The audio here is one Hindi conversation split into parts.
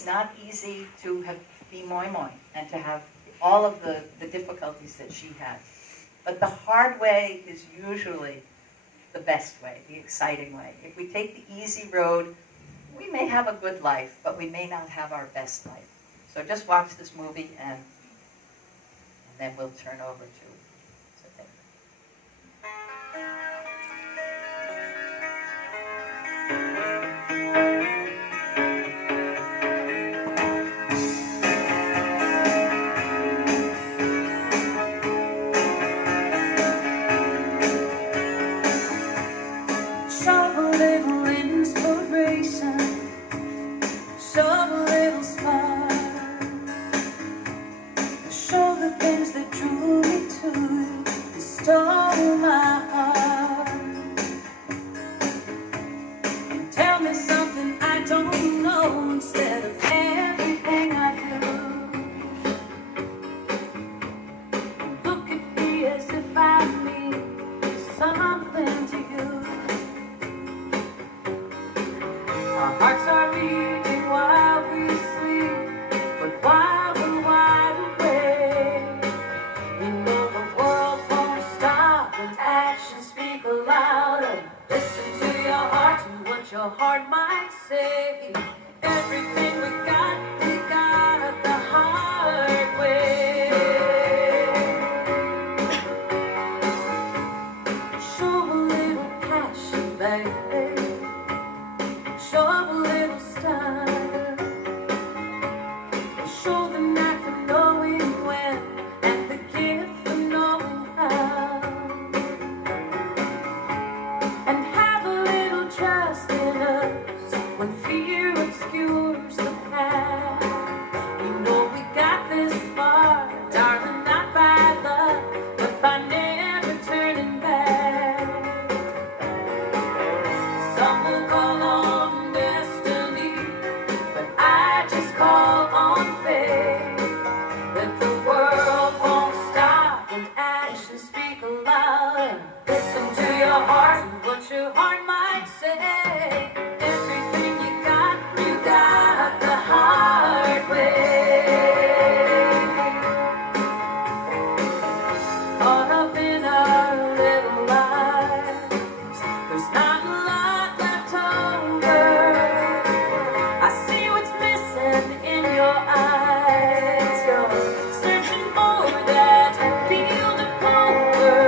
it's not easy to be Moi Moi and to have all of the difficulties that she had. But the hard way is usually the best way, the exciting way. If we take the easy road, we may have a good life, but we may not have our best life. So just watch this movie, and then we'll turn over to Satya. Show a little inspiration, show a little spark, show the things that drew me to you, you stole my heart. And tell me something I don't know instead of everything I do. Look at me as if I mean something to you. Our hearts are beating while we sleep, but while we're wide awake, we know the world won't stop and actions speak louder. Listen to your heart and what your heart might say. Everything we got the hard way. Show a little passion, baby. Show a little style. Show the knack for knowing when and the gift for knowing how. And have a little trust in us when fear obscures the path. We know we got this far, darling, not by luck, but by never turning back. Some will call on destiny, but I just call on faith that the world won't stop and actions speak louder. Listen to your heart and what your heart might say. Everything you got the hard way. Caught up in our little lives, there's not a lot left over. I see what's missing in your eyes. You're searching for that field of clover.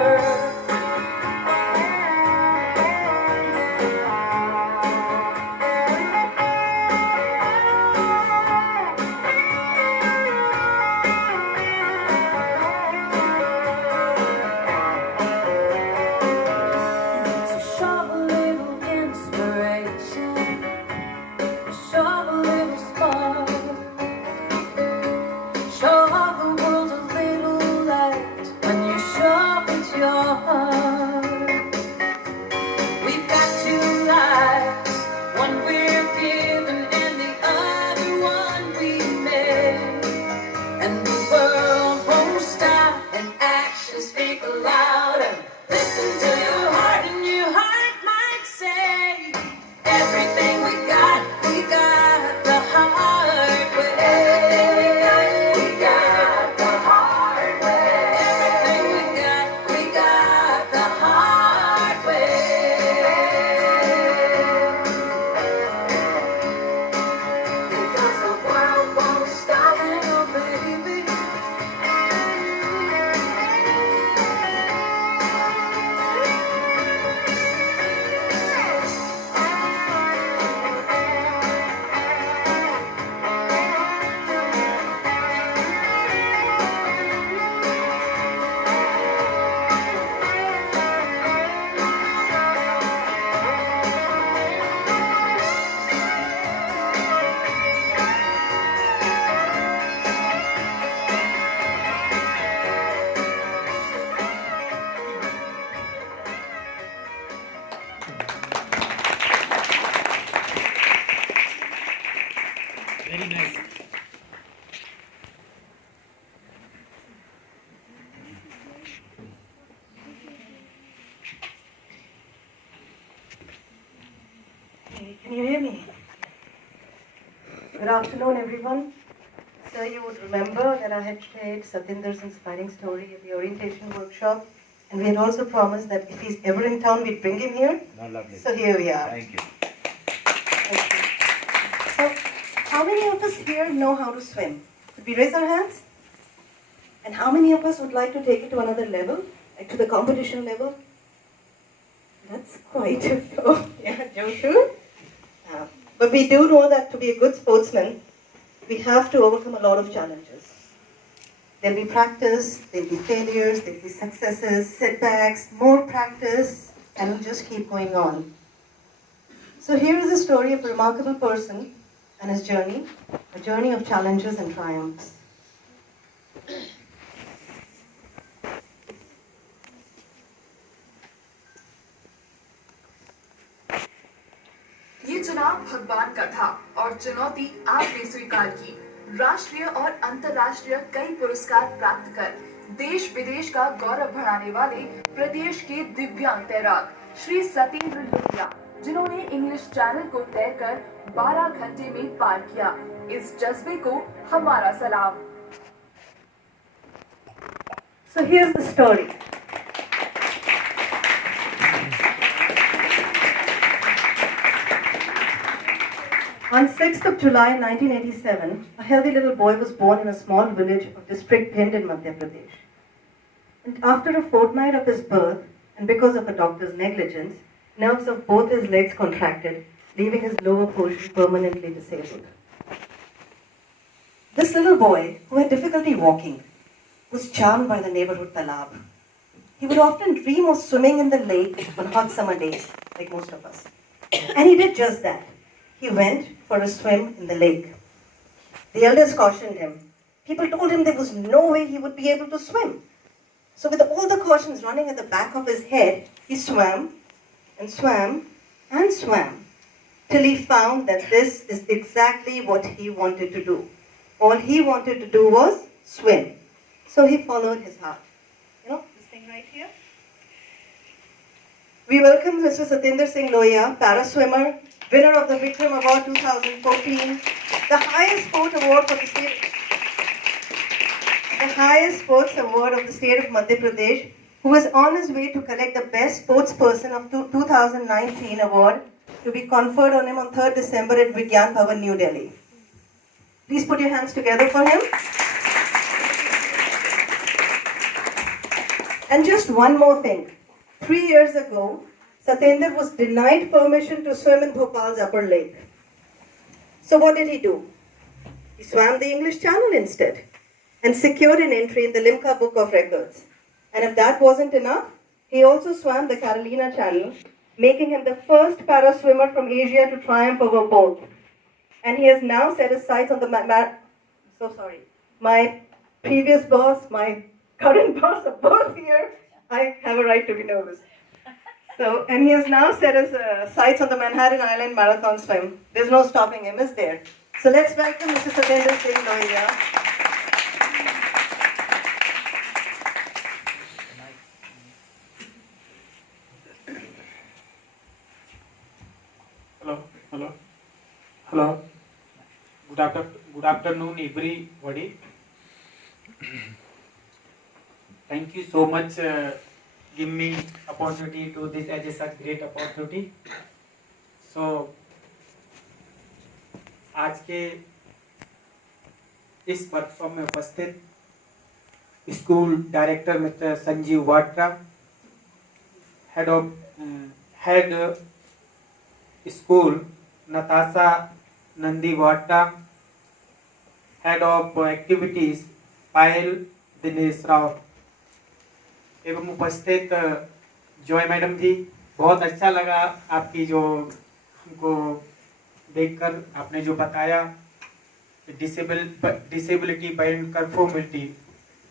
So show a little inspiration, show a little spark, show the world a little light when you show it your heart. We've got two lives, one we're given and the other one we made. And the world won't stop and actions speak louder. Listen to your heart and your heart might say, everything we got the hard way. We got the hard way. Everything we got the hard way. Because the world won't stop, oh baby. Very nice. Can you hear me? Good afternoon, everyone. So you would remember that I had shared Satinder's inspiring story at the orientation workshop, and we had also promised that if he's ever in town, we'd bring him here. No, lovely. So here we are. Thank you. Thank you. So, how many of us here know how to swim? Could we raise our hands? And how many of us would like to take it to another level, like to the competition level? That's quite a few. Yeah, Joe too? But we do know that to be a good sportsman, we have to overcome a lot of challenges. There'll be practice, there'll be failures, there'll be successes, setbacks, more practice, and it'll just keep going on. So here is a story of a remarkable person and his journey, a journey of challenges and triumphs. ये चुनाव भगवान का था और चुनौती आपने स्वीकार की। राष्ट्रीय और अंतर्राष्ट्रीय कई पुरस्कार प्राप्त कर देश विदेश का गौरव बढ़ाने वाले प्रदेश के दिव्यांग तैराक श्री सतेंद्र लोहिया, जिन्होंने इंग्लिश चैनल को तय कर 12 घंटे में पार किया, इस जज्बे को हमारा सलाम। So here's the story. On 6th of July 1987, a healthy little boy was born in a small village of district Bhind in Madhya Pradesh. And after a fortnight of his birth, and because of a doctor's negligence, nerves of both his legs contracted, leaving his lower portion permanently disabled. This little boy, who had difficulty walking, was charmed by the neighborhood talab. He would often dream of swimming in the lake on hot summer days, like most of us. And he did just that. He went for a swim in the lake. The elders cautioned him. People told him there was no way he would be able to swim. So with all the cautions running at the back of his head, he swam and swam and swam till he found that this is exactly what he wanted to do. All he wanted to do was swim. So he followed his heart. You know, this thing right here? We welcome Mr. Satinder Singh Lohia, para-swimmer, winner of the Vikram Award 2014, the highest sports award of the state of Madhya Pradesh, who is on his way to collect the Best Sports Person of 2019 award to be conferred on him on 3rd December at Vigyan Bhavan, New Delhi. Please put your hands together for him. And just one more thing. 3 years ago, Satinder was denied permission to swim in Bhopal's upper lake. So what did he do? He swam the English Channel instead and secured an entry in the Limca Book of Records. And if that wasn't enough, he also swam the Carolina Channel, making him the first para-swimmer from Asia to triumph over both. And he has now set his sights on the my previous boss, my current boss are both here. I have a right to be nervous. So, and he has now set his sights on the Manhattan Island Marathon swim. There's no stopping him, is there? So let's welcome Mr. Satinder Singh Lohia. Hello. Good afternoon, everybody. Thank you so much. Give me opportunity to this as a such great opportunity. So आज के इस वर्कशॉप में उपस्थित school director mister Sanjeev Watra, head school Natasha Nandi Watra, head of activities Payal Dinesh Rao एवं उपस्थित जॉय मैडम जी, बहुत अच्छा लगा आपकी जो हमको देखकर आपने जो बताया डिसेबिलिटी बाइंड कंफॉर्मिलिटी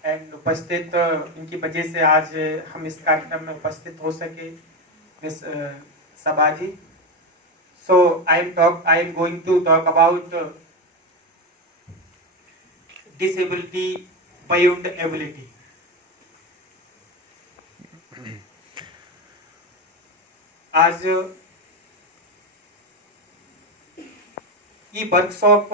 एंड उपस्थित इनकी वजह से आज हम इस कार्यक्रम में उपस्थित हो सके miss Saba ji. So I am going to talk about disability beyond ability. आज ये वर्कशॉप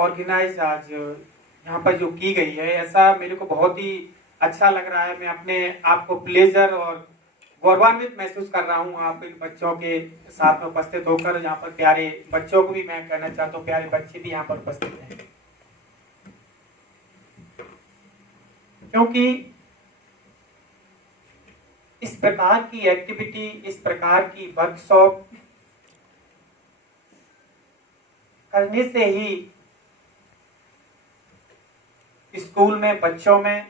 ऑर्गेनाइज आज यहाँ पर जो की गई है, ऐसा मेरे को बहुत ही अच्छा लग रहा है। मैं अपने आप को प्लेजर और गौरवान्वित महसूस कर रहा हूँ आप इन बच्चों के साथ में उपस्थित होकर। यहाँ पर प्यारे बच्चों को भी मैं कहना चाहता हूँ, प्यारे बच्चे भी यहाँ पर उपस्थित हैं, क्योंकि इस प्रकार की एक्टिविटी, इस प्रकार की वर्कशॉप करने से ही स्कूल में बच्चों में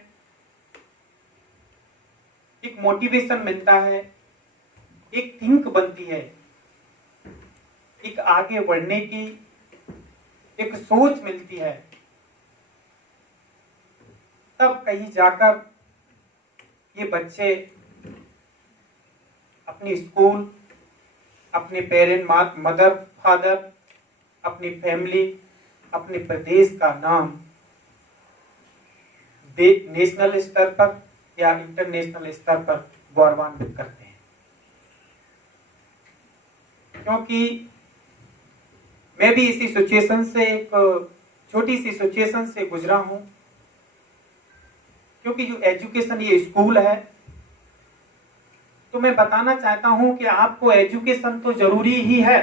एक मोटिवेशन मिलता है, एक थिंक बनती है, एक आगे बढ़ने की एक सोच मिलती है। तब कहीं जाकर ये बच्चे अपनी स्कूल, अपने पेरेंट, मदर, फादर, अपनी फैमिली, अपने प्रदेश का नाम नेशनल स्तर पर या इंटरनेशनल स्तर पर गौरवान्वित करते हैं। क्योंकि मैं भी इसी सिचुएशन से, एक छोटी सी सिचुएशन से गुजरा हूं। क्योंकि जो एजुकेशन, ये स्कूल है, तो मैं बताना चाहता हूं कि आपको एजुकेशन तो जरूरी ही है,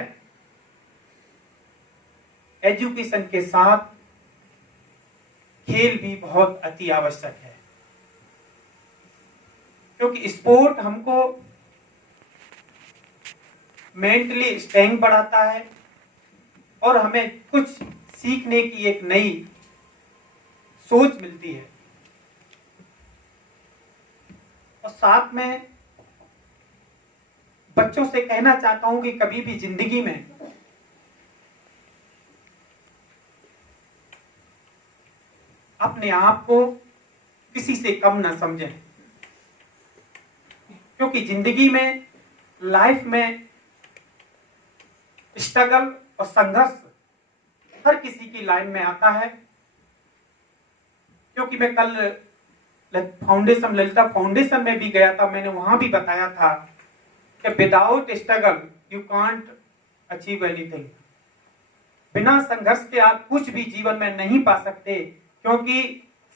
एजुकेशन के साथ खेल भी बहुत अति आवश्यक है। क्योंकि स्पोर्ट हमको मेंटली स्ट्रेंथ बढ़ाता है और हमें कुछ सीखने की एक नई सोच मिलती है। और साथ में बच्चों से कहना चाहता हूं कि कभी भी जिंदगी में अपने आप को किसी से कम ना समझें। क्योंकि जिंदगी में, लाइफ में स्ट्रगल और संघर्ष हर किसी की लाइफ में आता है। क्योंकि मैं कल ललिता फाउंडेशन में भी गया था, मैंने वहां भी बताया था कि without struggle you can't achieve anything. बिना संघर्ष के आप कुछ भी जीवन में नहीं पा सकते। क्योंकि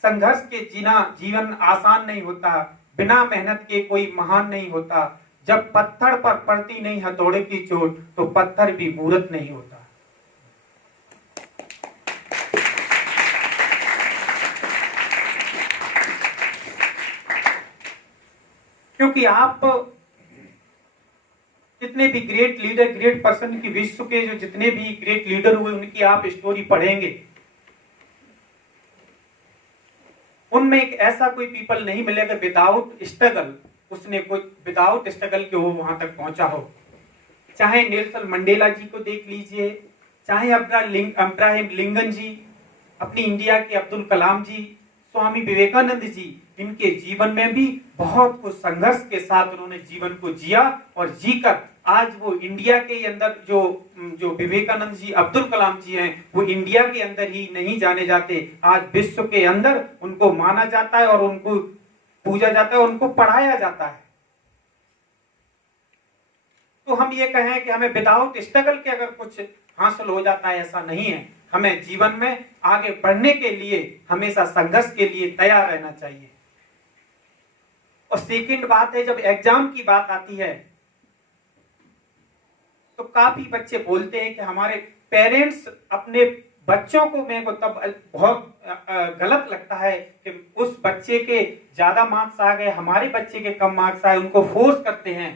संघर्ष के जीना जीवन आसान नहीं होता, बिना मेहनत के कोई महान नहीं होता। जब पत्थर पर पड़ती नहीं हथौड़े की चोट, तो पत्थर भी मूर्त नहीं होता। क्योंकि आप जितने भी ग्रेट लीडर, ग्रेट पर्सन की विश्व के जो जितने भी ग्रेट लीडर हुए, उनकी आप स्टोरी पढ़ेंगे, उनमें एक ऐसा कोई पीपल नहीं मिलेगा विदाउट स्ट्रगल, उसने कोई विदाउट स्ट्रगल के वो वहां तक पहुंचा हो। चाहे नेल्सन मंडेला जी को देख लीजिए, चाहे अब्राहम लिंकन जी, अपनी इंडिया के अब्दुल कलाम जी, स्वामी विवेकानंद जी, इनके जीवन में भी बहुत कुछ संघर्ष के साथ उन्होंने जीवन को जिया और जीकर आज वो इंडिया के अंदर जो विवेकानंद जी, अब्दुल कलाम जी हैं, वो इंडिया के अंदर ही नहीं जाने जाते, आज विश्व के अंदर उनको माना जाता है और उनको पूजा जाता है, उनको पढ़ाया जाता है। तो हम ये कहें कि हमें विदाउट स्ट्रगल के अगर कुछ हासिल हो जाता है, ऐसा नहीं है। हमें जीवन में आगे बढ़ने के लिए हमेशा संघर्ष के लिए तैयार रहना चाहिए। और सेकंड बात है, जब एग्जाम की बात आती है तो काफी बच्चे बोलते हैं कि हमारे पेरेंट्स अपने बच्चों को, मेरे को तब बहुत गलत लगता है कि उस बच्चे के ज्यादा मार्क्स आ गए, हमारे बच्चे के कम मार्क्स आए, उनको फोर्स करते हैं।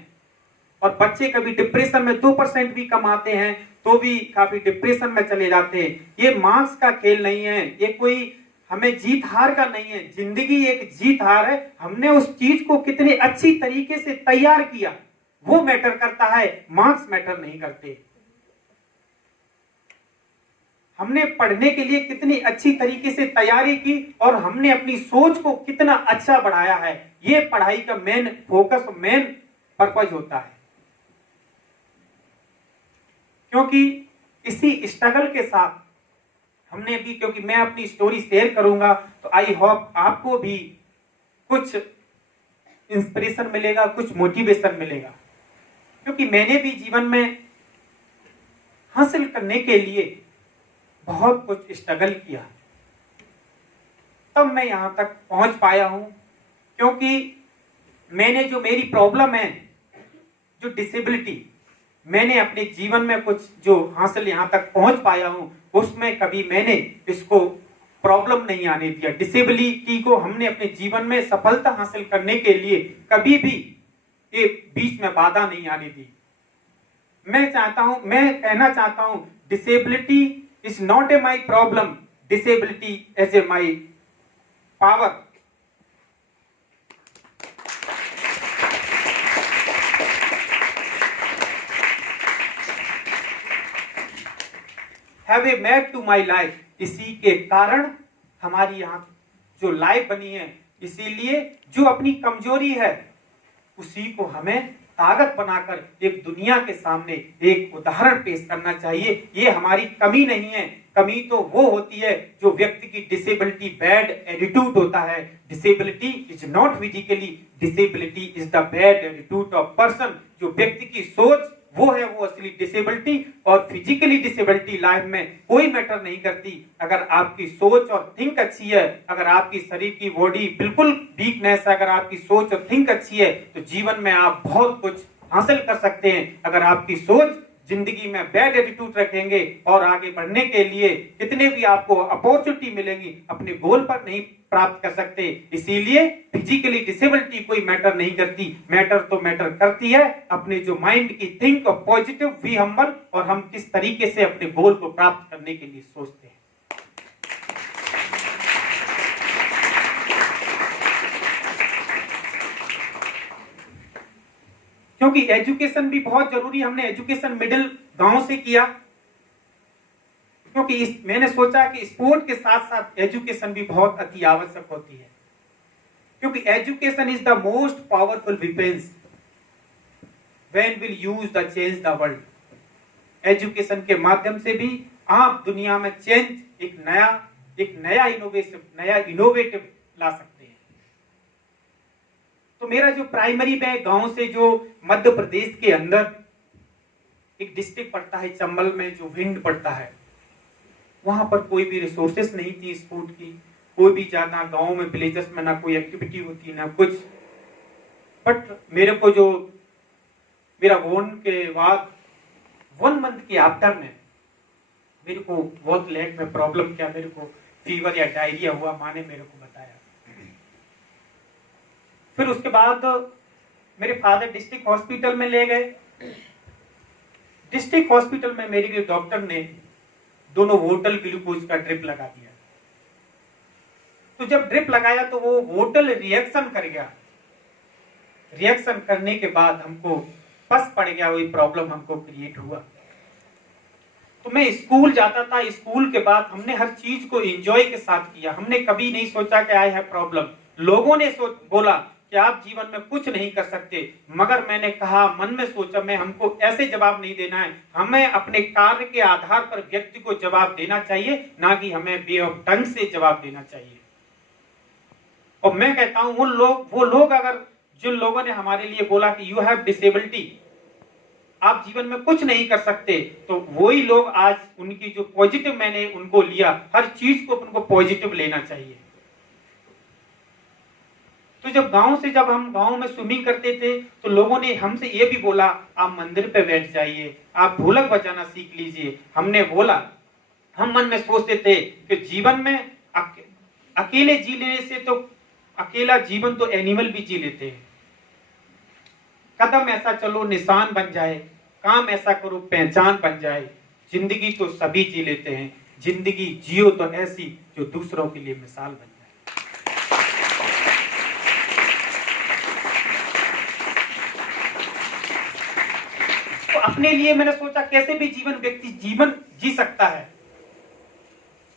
और बच्चे कभी डिप्रेशन में 2% भी कम आते हैं तो भी काफी डिप्रेशन में चले जाते हैं। ये मार्क्स का खेल नहीं है, ये कोई हमें जीत हार का नहीं है। जिंदगी एक जीत हार है, हमने उस चीज को कितने अच्छी तरीके से तैयार किया वो मैटर करता है, मार्क्स मैटर नहीं करते। हमने पढ़ने के लिए कितनी अच्छी तरीके से तैयारी की और हमने अपनी सोच को कितना अच्छा बढ़ाया है, ये पढ़ाई का मेन फोकस, मेन पर्पज होता है। क्योंकि इसी स्ट्रगल के साथ हमने भी, क्योंकि मैं अपनी स्टोरी शेयर करूंगा तो आई होप आपको भी कुछ इंस्पिरेशन मिलेगा, कुछ मोटिवेशन मिलेगा। क्योंकि मैंने भी जीवन में हासिल करने के लिए बहुत कुछ स्ट्रगल किया, तब मैं यहाँ तक पहुंच पाया हूँ। क्योंकि मैंने जो मेरी प्रॉब्लम है, जो डिसेबिलिटी, मैंने अपने जीवन में कुछ जो हासिल यहाँ तक पहुंच पाया हूँ, उसमें कभी मैंने इसको प्रॉब्लम नहीं आने दिया। डिसेबिलिटी को हमने अपने जीवन में सफलता हासिल करने के लिए कभी भी ये बीच में बाधा नहीं आने दी। मैं कहना चाहता हूं, disability is not a my problem, disability as a my power. Have a mad to my life, इसी के कारण हमारी यहाँ जो लाइफ बनी है, इसीलिए जो अपनी कमजोरी है उसी को हमें ताकत बनाकर एक दुनिया के सामने एक उदाहरण पेश करना चाहिए। ये हमारी कमी नहीं है, कमी तो वो होती है जो व्यक्ति की डिसेबिलिटी, बैड एटीट्यूड होता है। Disability is not physically, disability is the bad attitude of person. जो व्यक्ति की सोच वो है वो असली डिसेबिलिटी, और फिजिकली डिसेबिलिटी लाइफ में कोई मैटर नहीं करती। अगर आपकी सोच और थिंक अच्छी है, अगर आपकी शरीर की बॉडी बिल्कुल वीकनेस है, अगर आपकी सोच और थिंक अच्छी है, तो जीवन में आप बहुत कुछ हासिल कर सकते हैं। अगर आपकी सोच जिंदगी में बैड एटीट्यूड रखेंगे और आगे बढ़ने के लिए कितने भी आपको अपॉर्चुनिटी मिलेंगी, अपने गोल पर नहीं प्राप्त कर सकते। इसीलिए फिजिकली डिसेबिलिटी कोई मैटर नहीं करती, मैटर तो मैटर करती है अपने जो माइंड की थिंक और पॉजिटिव, बी हम्बल, और हम किस तरीके से अपने गोल को प्राप्त करने के लिए सोचते हैं। क्योंकि एजुकेशन भी बहुत जरूरी, हमने एजुकेशन मिडिल गांव से किया, क्योंकि मैंने सोचा कि स्पोर्ट के साथ साथ एजुकेशन भी बहुत अति आवश्यक होती है। क्योंकि education is the most powerful weapons when will use the change the world. Education के माध्यम से भी आप दुनिया में चेंज, एक नया इनोवेटिव ला सकते हैं। तो मेरा जो प्राइमरी में गांव से, जो मध्य प्रदेश के अंदर एक डिस्ट्रिक्ट पड़ता है चंबल में, जो भिंड पड़ता है, वहां पर कोई भी रिसोर्सेस नहीं थी स्पोर्ट की, कोई भी ज्यादा गांव में विलेजेस में ना कोई एक्टिविटी होती ना कुछ। बट मेरे को जो मेरा बोर्न के बाद 1 मंथ के आफ्टर में मेरे को बहुत लेग में प्रॉब्लम, क्या मेरे को फीवर या डायरिया हुआ, माँ ने मेरे को बताया। फिर उसके बाद मेरे फादर डिस्ट्रिक्ट हॉस्पिटल में ले गए। डिस्ट्रिक्ट हॉस्पिटल में मेरे लिए डॉक्टर ने दोनों बोतल ग्लूकोज का ड्रिप लगा दिया। तो जब ड्रिप लगाया तो वो बोतल रिएक्शन कर गया। रिएक्शन करने के बाद हमको पस पड़ गया, वही प्रॉब्लम हमको क्रिएट हुआ। तो मैं स्कूल जाता था, स्कूल के बाद हमने हर चीज को एंजॉय के साथ किया। हमने कभी नहीं सोचा कि आई हैव प्रॉब्लम। लोगों ने बोला कि आप जीवन में कुछ नहीं कर सकते, मगर मैंने कहा, मन में सोचा, मैं हमको ऐसे जवाब नहीं देना है, हमें अपने कार्य के आधार पर व्यक्ति को जवाब देना चाहिए, ना कि हमें वे ऑफ ढंग से जवाब देना चाहिए। और मैं कहता हूं वो लोग अगर जिन लोगों ने हमारे लिए बोला कि यू हैव डिसेबिलिटी, आप जीवन में कुछ नहीं कर सकते, तो वही लोग आज उनकी जो पॉजिटिव मैंने उनको लिया, हर चीज को उनको पॉजिटिव लेना चाहिए। तो जब हम गांव में स्विमिंग करते थे तो लोगों ने हमसे ये भी बोला, आप मंदिर पे बैठ जाइए, आप ढोलक बजाना सीख लीजिए। हमने बोला, हम मन में सोचते थे कि जीवन में अकेले जी लेने से तो, अकेला जीवन तो एनिमल भी जी लेते हैं। कदम ऐसा चलो निशान बन जाए, काम ऐसा करो पहचान बन जाए। जिंदगी तो सभी जी लेते हैं, जिंदगी जियो तो ऐसी जो दूसरों के लिए मिसाल बन जाए। तो अपने लिए मैंने सोचा कैसे भी व्यक्ति जीवन जी सकता है।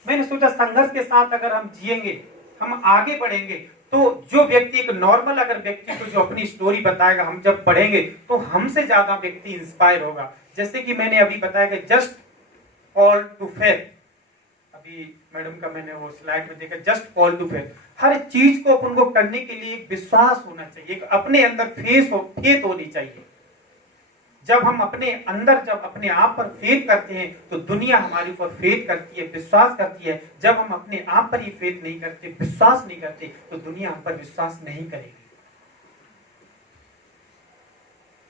मैंने सोचा संघर्ष के साथ अगर हम जिएंगे, हम आगे बढ़ेंगे, तो जो व्यक्ति एक नॉर्मल अगर व्यक्ति को जो अपनी स्टोरी बताएगा, हम जब पढ़ेंगे तो हमसे ज्यादा व्यक्ति इंस्पायर होगा। जैसे कि मैंने अभी बताया कि जस्ट कॉल टू फेथ, अभी मैडम का मैंने वो स्लाइड में देखा, जस्ट कॉल टू फेथ। हर चीज को अपन को करने के लिए एक विश्वास होना चाहिए, एक अपने अंदर फेथ होनी चाहिए। जब हम अपने अंदर जब अपने आप पर फेथ करते हैं तो दुनिया हमारे ऊपर फेथ करती है, विश्वास करती है। जब हम अपने आप पर ही फेथ नहीं करते, विश्वास नहीं करते, तो दुनिया हम पर विश्वास नहीं करेगी।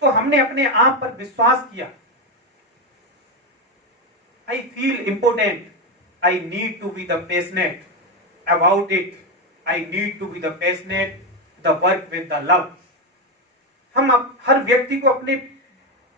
तो हमने अपने आप पर विश्वास किया। I feel important, I need to be the passionate about it, I need to be the passionate the work with the love. हम हर व्यक्ति को अपने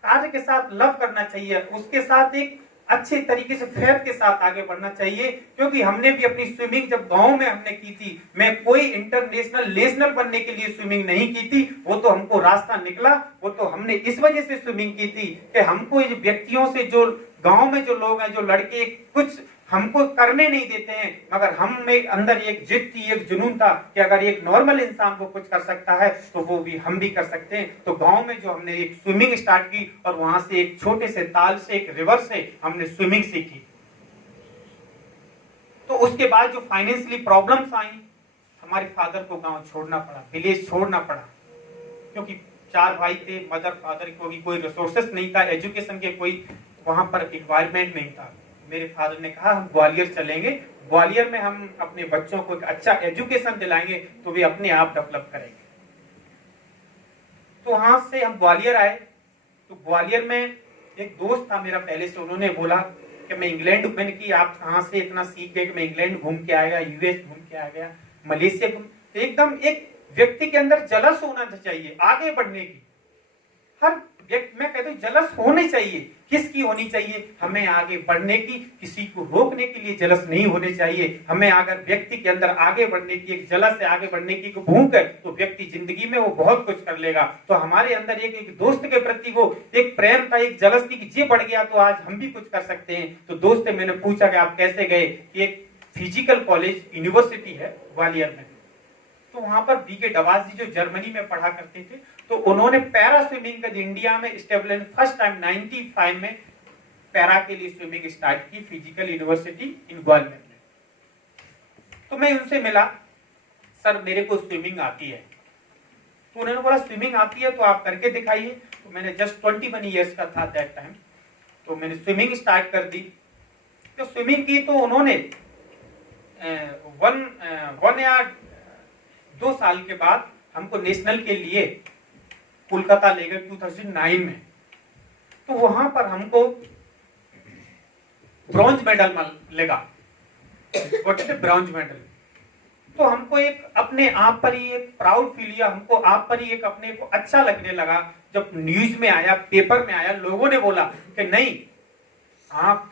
कार्य के साथ लव करना चाहिए, उसके साथ एक अच्छे तरीके से फेथ के साथ आगे बढ़ना चाहिए। क्योंकि हमने भी अपनी स्विमिंग जब गांव में हमने की थी, मैं कोई इंटरनेशनल नेशनल बनने के लिए स्विमिंग नहीं की थी, वो तो हमको रास्ता निकला, वो तो हमने इस वजह से स्विमिंग की थी कि हमको इस व्यक्तियों से, जो गांव में जो लोग हैं, जो लड़के कुछ हमको करने नहीं देते हैं, मगर हम में अंदर एक जिद थी, एक जुनून था कि अगर एक नॉर्मल इंसान को कुछ कर सकता है तो वो भी हम भी कर सकते हैं। तो गांव में जो हमने एक स्विमिंग स्टार्ट की और वहां से एक छोटे से ताल से, एक रिवर से हमने स्विमिंग सीखी। तो उसके बाद जो फाइनेंशियली प्रॉब्लम्स आई, हमारे फादर को गांव छोड़ना पड़ा, विलेज छोड़ना पड़ा, क्योंकि 4 भाई थे, मदर फादर को भी कोई रिसोर्सेस नहीं था, एजुकेशन के कोई वहां पर इन्वायरमेंट नहीं था। मेरे फादर ने कहा हम ग्वालियर चलेंगे, ग्वालियर में हम अपने बच्चों को एक अच्छा एजुकेशन दिलाएंगे तो वे अपने आप डेवलप करेंगे। तो वहां से हम ग्वालियर आए। तो ग्वालियर में एक दोस्त था मेरा पहले से, उन्होंने बोला कि मैं इंग्लैंड, मैंने कि आप कहाँ से इतना सीख गए कि मैं इंग्लैंड घूम के आएगा, यूएस घूम के आ गया, मलेशिया घूम। तो एकदम एक व्यक्ति के अंदर जलस होना चाहिए आगे बढ़ने की। हर व्यक्ति, मैं कहता हूँ जलस होनी चाहिए। किसकी होनी चाहिए? हमें आगे बढ़ने की, किसी को रोकने के लिए जलस नहीं होनी चाहिए। हमें अगर व्यक्ति के अंदर आगे बढ़ने की एक जलस है, आगे बढ़ने की भूख है, तो व्यक्ति जिंदगी में वो बहुत कुछ कर लेगा। तो हमारे अंदर एक दोस्त के प्रति वो एक प्रेम था, एक जलस थी कि ये बढ़ गया तो आज हम भी कुछ कर सकते हैं। तो दोस्त से मैंने पूछा कि आप कैसे गए? एक फिजिकल कॉलेज यूनिवर्सिटी है ग्वालियर में, तो वहां पर बीके डवास जी जो जर्मनी में पढ़ा करते थे, तो उन्होंने पैरा स्विमिंग का इंडिया में स्टेबलिश फर्स्ट टाइम 95 में पैरा के लिए स्विमिंग स्टार्ट की, फिजिकल यूनिवर्सिटी इन ग्वालियर में। तो मैं उनसे मिला, सर मेरे को स्विमिंग आती है। तो उन्होंने बोला स्विमिंग आती है तो आप करके दिखाइए। तो मैंने जस्ट 21 ईयर्स का था दैट टाइम, तो मैंने स्विमिंग स्टार्ट कर दी। तो स्विमिंग की तो उन्होंने 1 या 2 साल के बाद हमको नेशनल के लिए कोलकाता ले गए 2009 में। तो वहां पर हमको ब्रॉन्ज मेडल लगा, ब्रॉन्ज मेडल। तो हमको एक अपने आप पर ही एक प्राउड फील किया, हमको आप पर ही एक अपने को अच्छा लगने लगा। जब न्यूज में आया, पेपर में आया, लोगों ने बोला कि नहीं आप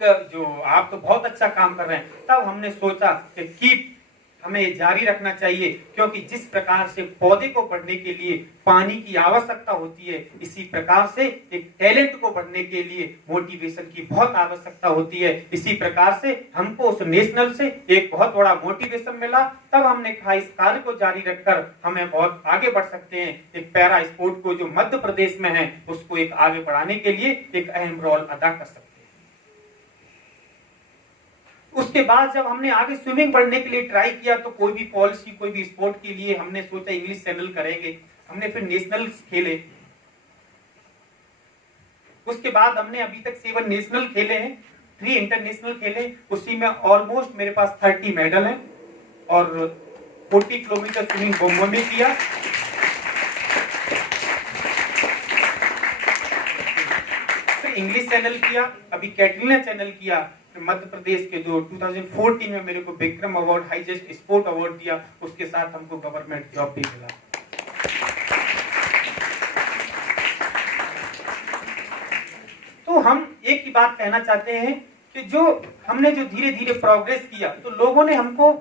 तो बहुत अच्छा काम कर रहे हैं, तब हमने सोचा कि हमें जारी रखना चाहिए। क्योंकि जिस प्रकार से पौधे को बढ़ने के लिए पानी की आवश्यकता होती है, इसी प्रकार से एक टैलेंट को बढ़ने के लिए मोटिवेशन की बहुत आवश्यकता होती है। इसी प्रकार से हमको उस नेशनल से एक बहुत बड़ा मोटिवेशन मिला। तब हमने कहा इस कार्य को जारी रखकर हमें बहुत आगे बढ़ सकते हैं। एक पैरा स्पोर्ट को जो मध्य प्रदेश में है, उसको एक आगे बढ़ाने के लिए एक अहम रोल अदा कर सकते हैं। उसके बाद जब हमने आगे स्विमिंग बढ़ने के लिए ट्राई किया, तो कोई भी पॉलिसी, कोई भी स्पोर्ट के लिए हमने सोचा इंग्लिश चैनल करेंगे। हमने फिर नेशनल खेले। उसके बाद हमने अभी तक 7 नेशनल खेले हैं, 3 इंटरनेशनल खेले। उसी में ऑलमोस्ट मेरे पास 30 मेडल हैं और 40 किलोमीटर स्विमिंग बॉम्बे में किया। फिर इंग्लिश चैनल किया, अभी कैटरीना चैनल किया। मध्य प्रदेश के जो 2014 में मेरे को Vikram award, highest sport award दिया, उसके साथ हमको गवर्नमेंट जॉब भी मिला। तो हम एक ही बात कहना चाहते हैं कि जो हमने जो धीरे धीरे प्रोग्रेस किया, तो लोगों ने हमको,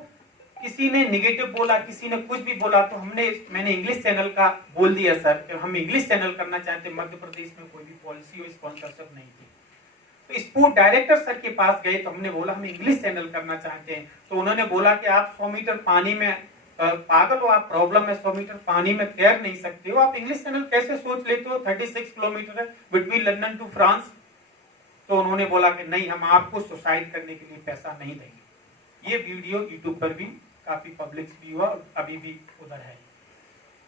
किसी ने निगेटिव बोला, किसी ने कुछ भी बोला, तो मैंने इंग्लिश चैनल का बोल दिया सर, हम इंग्लिश चैनल करना चाहते। मध्य प्रदेश में कोई भी पॉलिसी और स्पॉन्सरशिप नहीं थी। तो स्पोर्ट डायरेक्टर सर के पास गए, तो हमने बोला हम इंग्लिश चैनल करना चाहते हैं। तो उन्होंने बोला कि आप 100 मीटर पानी में पागल हो, आप प्रॉब्लम है, 100 मीटर पानी में तैर नहीं सकते हो, आप इंग्लिश चैनल कैसे सोच लेते हो? 36 किलोमीटर है बिटवीन लंदन टू फ्रांस। तो उन्होंने बोला कि नहीं, हम आपको सुसाइड करने के लिए पैसा नहीं देंगे। ये वीडियो यूट्यूब पर भी काफी पब्लिक भी हुआ, अभी भी उधर है।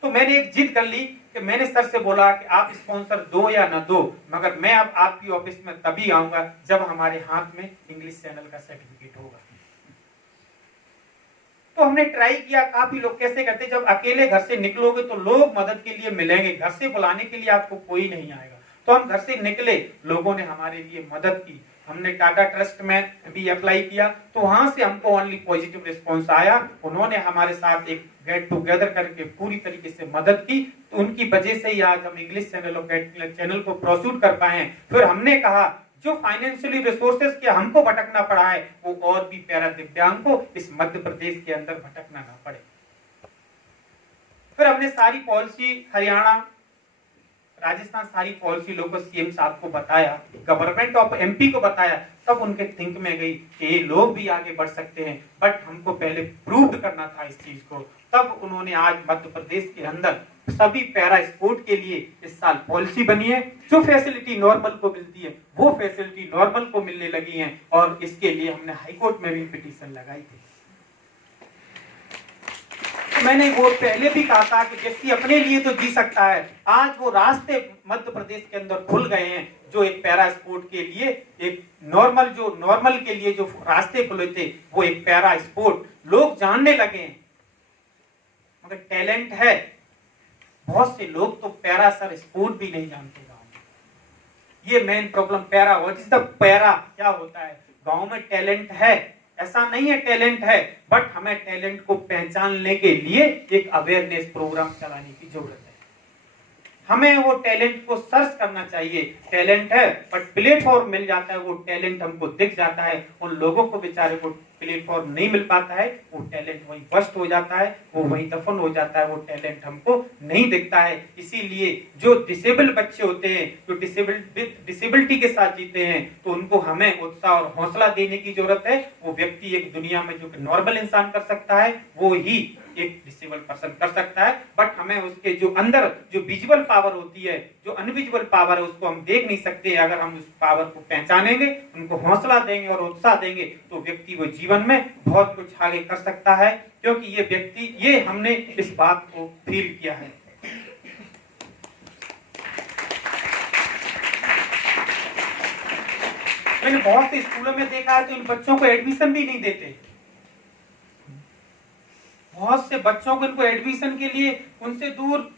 तो मैंने एक जिद कर ली कि मैंने सर से बोला कि आप स्पॉन्सर दो या ना दो, मगर मैं अब आपकी ऑफिस में तभी आऊंगा जब हमारे हाथ में इंग्लिश चैनल का सर्टिफिकेट होगा। तो हमने ट्राई किया, काफी लोग कैसे करते, जब अकेले घर से निकलोगे तो लोग मदद के लिए मिलेंगे, घर से बुलाने के लिए आपको कोई नहीं आएगा। तो हम घर से निकले, लोगों ने हमारे लिए मदद की, हमने टाटा ट्रस्ट में भी अप्लाई किया, तो वहां से हमको ओनली पॉजिटिव रिस्पॉन्स आया। उन्होंने हमारे साथ एक गेट टुगेदर करके पूरी तरीके से मदद की, तो उनकी वजह से ही आज हम इंग्लिश चैनल और गेट चैनल को प्रोसीड कर पाए हैं। फिर हमने कहा जो फाइनेंशियली रिसोर्सेज के हमको भटकना पड़ा है, वो और भी पैरा दिव्यांग को इस मध्य प्रदेश के अंदर भटकना ना पड़े। फिर हमने सारी पॉलिसी हरियाणा, राजस्थान, सारी पॉलिसी लोगों सीएम साहब को बताया, गवर्नमेंट ऑफ एमपी को बताया, तब उनके थिंक में गई कि ये लोग भी आगे बढ़ सकते हैं, बट हमको पहले प्रूव करना था इस चीज को। तब उन्होंने आज मध्य प्रदेश के अंदर सभी पैरा स्पोर्ट के लिए इस साल पॉलिसी बनी है। जो फैसिलिटी नॉर्मल को मिलती है वो फैसिलिटी नॉर्मल को मिलने लगी है, और इसके लिए हमने हाईकोर्ट में भी पिटीशन लगाई थी। तो मैंने वो पहले भी कहा था कि व्यक्ति अपने लिए तो जी सकता है, आज वो रास्ते मध्य प्रदेश के अंदर खुल गए हैं, जो एक पैरा स्पोर्ट के लिए, एक नॉर्मल के लिए जो रास्ते खुले थे, वो एक पैरा स्पोर्ट लोग जानने लगे हैं। मगर टैलेंट है, बहुत से लोग तो पैरा सर स्पोर्ट भी नहीं जानते गाँव में। ये main problem para, what is the para, क्या होता है। गाँव में टैलेंट है, ऐसा नहीं है टैलेंट है, बट हमें टैलेंट को पहचानने के लिए एक अवेयरनेस प्रोग्राम चलाने की जरूरत है। हमें वो टैलेंट को सर्च करना चाहिए। टैलेंट है बट प्लेटफॉर्म मिल जाता है, वो टैलेंट हमको दिख जाता है। उन लोगों को बेचारे को प्लेटफॉर्म नहीं मिल पाता है, वो टैलेंट वहीं बस्ट हो जाता है, वो वहीं दफन हो जाता है, वो टैलेंट हमको नहीं दिखता है। इसीलिए जो डिसेबल बच्चे होते हैं, जो डिसेबिलिटी के साथ जीते हैं, तो उनको हमें उत्साह और हौसला देने की जरूरत है। वो व्यक्ति एक दुनिया में जो नॉर्मल इंसान कर सकता है, वो ही एक डिसेबल पर्सन कर सकता है। बट हमें उसके जो अंदर जो विजुअल पावर होती है, जो अनविजुअल पावर है, उसको हम देख नहीं सकते। अगर हम उस पावर को पहचानेंगे, उनको हौसला देंगे और उत्साह देंगे, तो व्यक्ति वो जीवन में बहुत कुछ आगे कर सकता है। क्योंकि ये व्यक्ति, ये हमने इस बात को फील किया है। मैंने बहुत से स्कूलों में देखा है तो इन बच्चों को एडमिशन भी नहीं देते। बहुत से बच्चों को इनको एडमिशन के लिए उनसे दूर,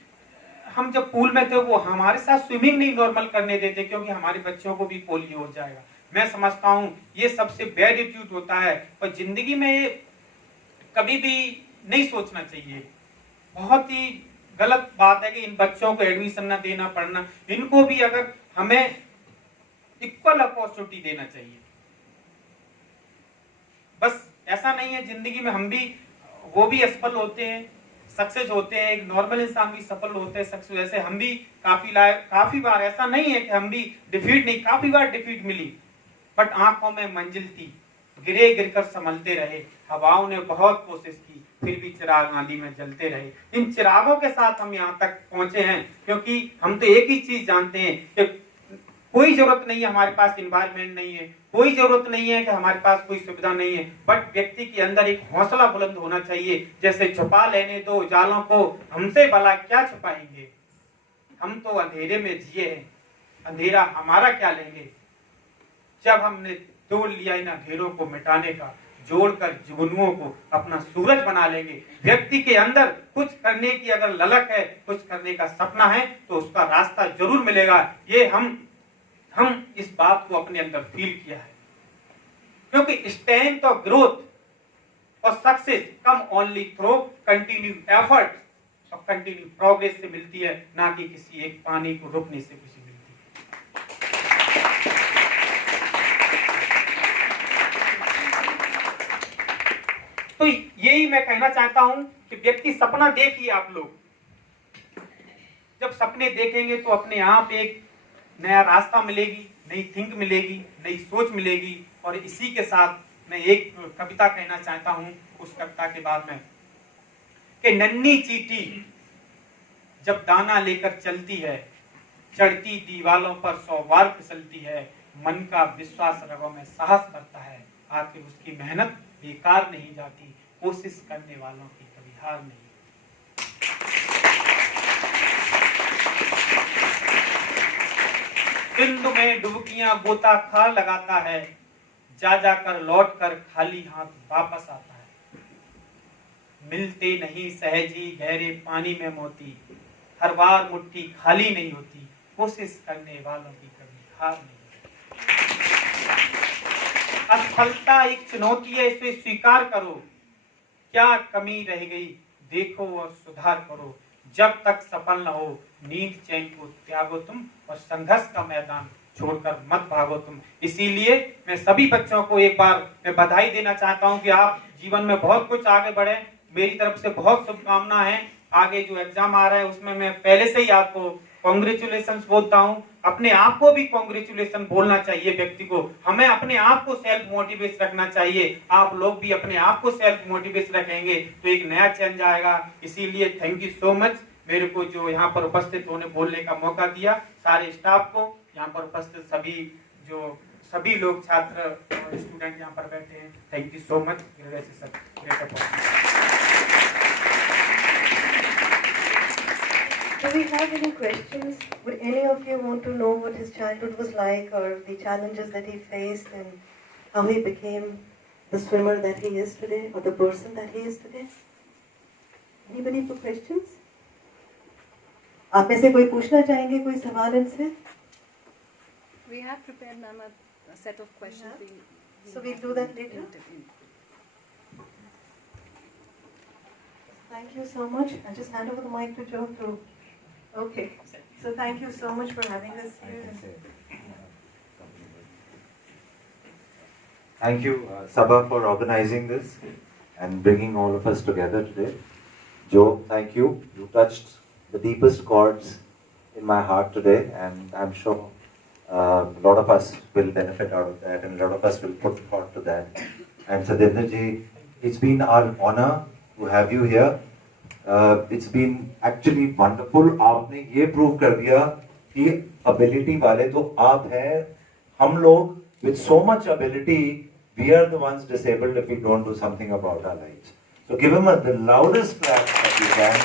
हम जब पूल में थे वो हमारे साथ स्विमिंग नहीं नॉर्मल करने देते, क्योंकि हमारे बच्चों को भी पोलियो हो जाएगा। मैं समझता हूँ ये सबसे बैड एटीट्यूड होता है, और जिंदगी में ये कभी भी नहीं सोचना चाहिए। बहुत ही गलत बात है कि इन बच्चों को एडमिशन ना देना पड़ना। इनको भी अगर हमें इक्वल अपॉर्चुनिटी देना चाहिए। बस ऐसा नहीं है जिंदगी में हम भी, वो भी असफल होते हैं, सक्सेस होते हैं, एक नॉर्मल इंसान भी सफल होते हैं, सक्सेस। ऐसे हम भी काफी बार, ऐसा नहीं है कि हम भी डिफीट नहीं, काफी बार डिफीट मिली, बट आंखों में मंजिल थी, गिरे गिरकर संभलते रहे। हवाओं ने बहुत कोशिश की, फिर भी चिराग आंधी में जलते रहे। इन चिरागों के साथ हम यहाँ तक पहुंचे हैं, क्योंकि हम तो एक ही चीज जानते हैं कि कोई जरूरत नहीं है, हमारे पास इन्वायरमेंट नहीं है, कोई जरूरत नहीं है कि हमारे पास कोई सुविधा नहीं है, बट व्यक्ति के अंदर एक हौसला बुलंद होना चाहिए। जैसे छुपा लेने दो उजालों को, हमसे भला क्या छुपाएंगे, हम तो अंधेरे में जिए हैं, अंधेरा हमारा क्या लेंगे। जब हमने जोड़ लिया इन अंधेरों को मिटाने का, जोड़कर जुगनुओं को अपना सूरज बना लेंगे। व्यक्ति के अंदर कुछ करने की अगर ललक है, कुछ करने का सपना है, तो उसका रास्ता जरूर मिलेगा। ये हम इस बात को अपने अंदर फील किया है, क्योंकि स्ट्रेंथ ऑफ ग्रोथ और success come only through continue effort और कंटिन्यू प्रोग्रेस से मिलती है, ना कि किसी एक पानी को रुकने से खुशी मिलती है। तो यही मैं कहना चाहता हूं कि व्यक्ति सपना देखिए। आप लोग जब सपने देखेंगे तो अपने आप एक नया रास्ता मिलेगी, नई थिंक मिलेगी, नई सोच मिलेगी। और इसी के साथ मैं एक कविता कहना चाहता हूं, उस कविता के बाद में, कि नन्ही चींटी जब दाना लेकर चलती है, चढ़ती दीवालों पर 100 बार फिसलती है, मन का विश्वास रगों में साहस भरता है, आखिर उसकी मेहनत बेकार नहीं जाती, कोशिश करने वालों की कभी हार नहीं। सिंधु में डुबकियां गोताखोर लगाता है, जा जाकर लौट कर खाली हाथ वापस आता है। मिलते नहीं सहजी गहरे पानी में मोती, हर बार मुट्ठी खाली नहीं होती, कोशिश करने वालों की कभी हार नहीं। असफलता एक चुनौती है, इसे स्वीकार करो। क्या कमी रह गई देखो और सुधार करो। जब तक सफल न हो नींद चैन को त्यागो तुम, और संघर्ष का मैदान छोड़कर मत भागो तुम। इसीलिए मैं सभी बच्चों को एक बार मैं बधाई देना चाहता हूं कि आप जीवन में बहुत कुछ आगे बढ़े। मेरी तरफ से बहुत शुभकामना है। आगे जो एग्जाम आ रहा है उसमें मैं पहले से ही आपको कॉन्ग्रेचुलेशन बोलता हूं। अपने आप को भी कॉन्ग्रेचुलेशन बोलना चाहिए व्यक्ति को। हमें अपने आप को सेल्फ मोटिवेट रखना चाहिए। आप लोग भी अपने आप को सेल्फ मोटिवेट रखेंगे तो एक नया चेंज आएगा। इसीलिए थैंक यू सो मच मेरे को जो यहाँ पर उपस्थित होने बोलने का मौका दिया। सारे स्टाफ को, यहाँ पर उपस्थित सभी लोग छात्र और स्टूडेंट यहाँ पर बैठे हैं, thank you so much. Do we have any questions? Would any of you want to know what his childhood was like, or the challenges that he faced, and how he became the swimmer that he is today, or the person that he is today? Anybody for questions? आप में से कोई पूछना चाहेंगे कोई सवाल इनसे? We have prepared, ma'am, a set of questions. So we'll do that later. Thank you so much. I'll just hand over the mic to Joe too. Okay. So thank you so much for having us here. Thank you, Sabha, for organizing this and bringing all of us together today. Joe, thank you. You touched the deepest chords in my heart today, and I'm sure a lot of us will benefit out of that, and a lot of us will put thought to that. And Satyendra ji, it's been our honor to have you here. It's been actually wonderful. आपने ये प्रूव कर दिया कि ability वाले तो आप हैं। हम लोग with so much ability, we are the ones disabled if we don't do something about our lives. So give him the loudest clap that you can.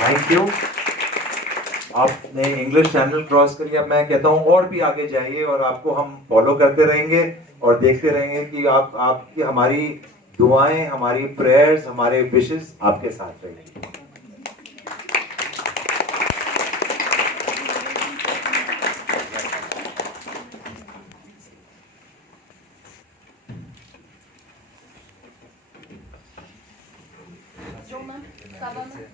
Thank you. आपने इंग्लिश चैनल क्रॉस करी। अब मैं कहता हूँ और भी आगे जाइए, और आपको हम फॉलो करते रहेंगे और देखते रहेंगे कि आपकी हमारी दुआएं, हमारी प्रेयर्स, हमारे विशेस आपके साथ रहेंगी। Jo, ma'am, Sabha, ma'am.